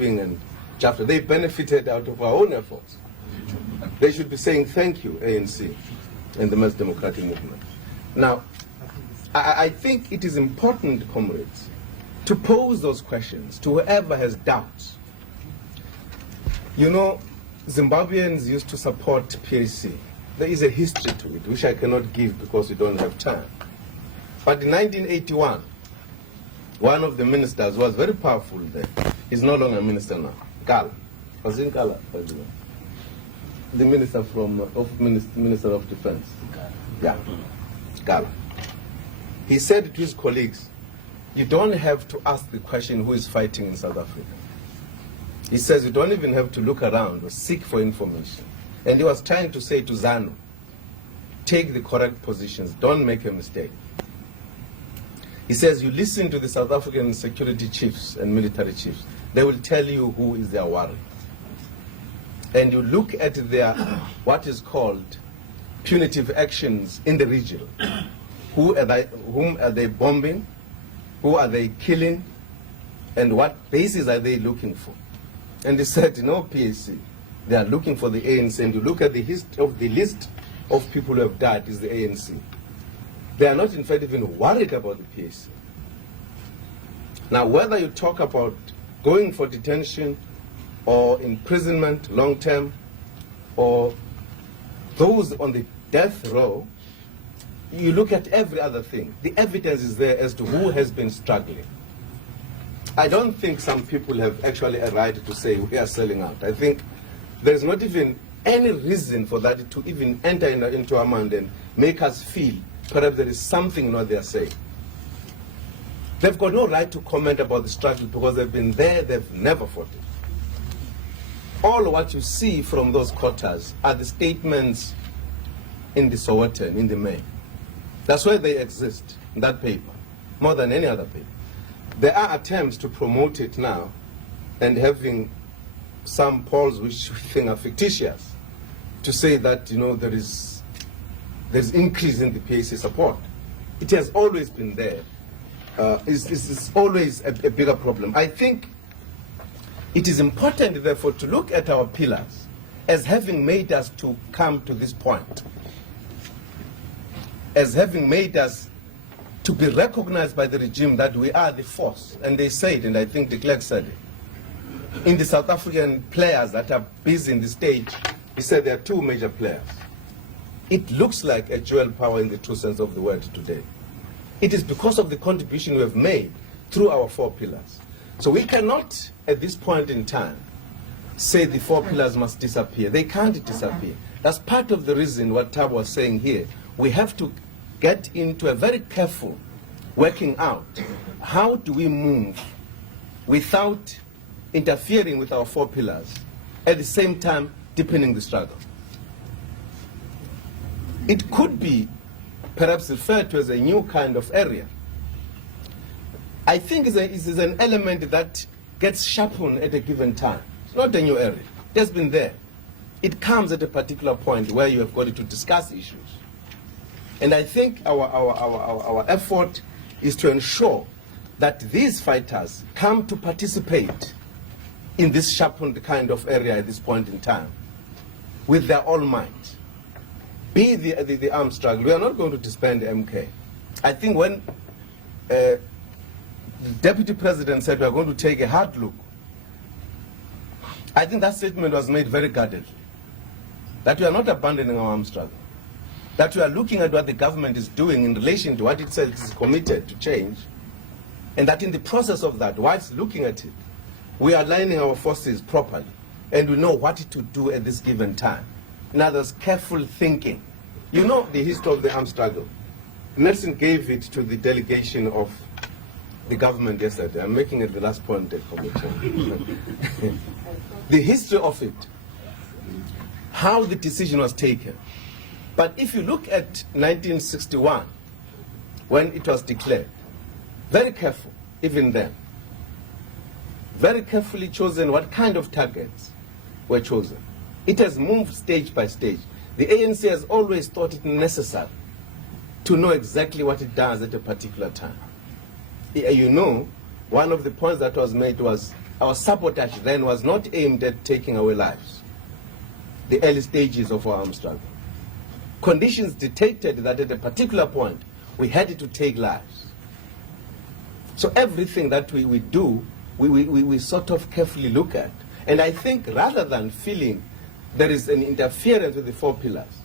worshipping and chapter. They benefited out of our own efforts. They should be saying thank you, ANC, and the mass democratic movement. Now, I think it is important, comrades, to pose those questions to whoever has doubts. You know, Zimbabweans used to support PAC. There is a history to it, which I cannot give because we don't have time. But in 1981, one of the ministers was very powerful then. He's no longer a minister now. Gala. Was in Gala, by the way. The minister Minister of Defense. Yeah. Gala. He said to his colleagues, you don't have to ask the question who is fighting in South Africa. He says you don't even have to look around or seek for information. And he was trying to say to ZANU, take the correct positions, don't make a mistake. He says you listen to the South African security chiefs and military chiefs. They will tell you who is their worry. And you look at their, what is called, punitive actions in the region. Whom are they bombing? Who are they killing? And what bases are they looking for? And he said, no, PAC. They are looking for the ANC. And you look at the list of people who have died is the ANC. They are not, in fact, even worried about the PAC. Now, whether you talk about going for detention or imprisonment long-term or those on the death row, you look at every other thing. The evidence is there as to who has been struggling. I don't think some people have actually a right to say we are selling out. I think there's not even any reason for that to even enter into our mind and make us feel perhaps there is something not they are saying. They've got no right to comment about the struggle because they've been there, they've never fought it. All what you see from those quarters are the statements in the Sowetan, in the May. That's why they exist, in that paper, more than any other paper. There are attempts to promote it now and having some polls which we think are fictitious to say that, you know, there's increase in the PAC support. It has always been there. It's always a bigger problem. I think it is important, therefore, to look at our pillars as having made us to come to this point, as having made us to be recognized by the regime that we are the force. And they said, and I think de Klerk said it, in the South African players that are busy in the stage, he said there are two major players. It looks like a dual power in the true sense of the word today. It is because of the contribution we have made through our four pillars. So we cannot, at this point in time, say the four pillars must disappear. They can't disappear. That's part of the reason what Tab was saying here. We have to get into a very careful working out. How do we move without interfering with our four pillars, at the same time deepening the struggle? It could be perhaps referred to as a new kind of area. I think it is an element that gets sharpened at a given time. It's not a new area. It has been there. It comes at a particular point where you have got to discuss issues. And I think our effort is to ensure that these fighters come to participate in this sharpened kind of area at this point in time with their all might. Be the armed struggle. We are not going to disband MK. I think when the Deputy President said we are going to take a hard look, I think that statement was made very guardedly. That we are not abandoning our armed struggle. That we are looking at what the government is doing in relation to what it says it is committed to change, and that in the process of that, whilst looking at it, we are aligning our forces properly, and we know what to do at this given time. In other words, careful thinking. You know the history of the armed struggle. Nelson gave it to the delegation of the government yesterday. I'm making it the last point, the history of it, how the decision was taken. But if you look at 1961, when it was declared, very careful, even then, very carefully chosen what kind of targets were chosen. It has moved stage by stage. The ANC has always thought it necessary to know exactly what it does at a particular time. You know, one of the points that was made was our sabotage then was not aimed at taking away lives, the early stages of our armed struggle. Conditions dictated that at a particular point, we had to take lives. So everything that we do, we sort of carefully look at. And I think rather than feeling there is an interference with the 4 pillars,